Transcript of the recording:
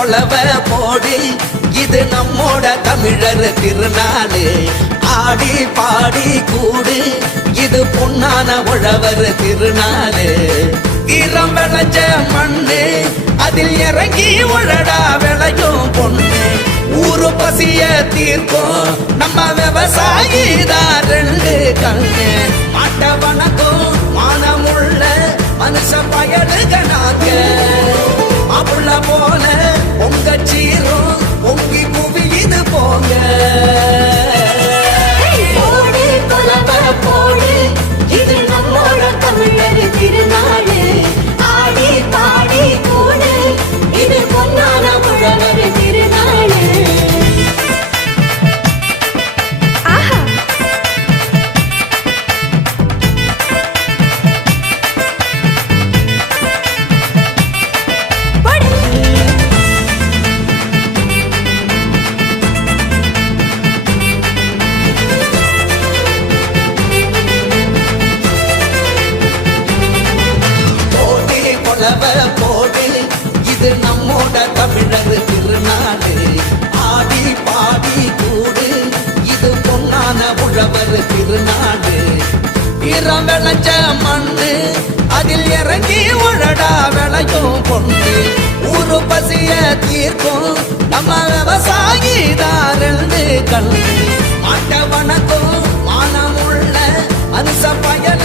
கொலவ போடு இது நம்மோட தமிழர் திருநாளு ஆடி பாடி கூடு இது பொன்னான உழவர் திருநாளு ஈரம் விளைஞ்ச மண்ணு அதில் இறங்கி உழடா விளையும் பொண்ணு ஊரு பசிய தீர்க்கும் நம்ம விவசாயி தான் ரெண்டு கண்ணு மாட்ட வணக்கம் மானமுள்ள மனுஷ பயலுக நாங்க மாப்புள்ள போல உங்க சீரும் பொங்கி குவியுது போங்க போடு கொலவ போடு இது நம்மோட தமிழர் திருநாடு ஆடி பாடி கூடு இது பொன்னான உழவர் திருநாடு போடு இது நம்மோட தமிழர் திருநாடு ஆடி பாடி கூடு இது பொன்னான உழவர் திருநாடு ஈரம் விளைஞ்ச மண்ணு அதில் இறங்கி உழடா விளையும் பொண்ணு ஊரு பசிய தீர்க்கும் நம்ம விவசாயி தான் ரெண்டு கண்ணு மாட்ட வணக்கம் மானமுள்ள மனுஷ பயல்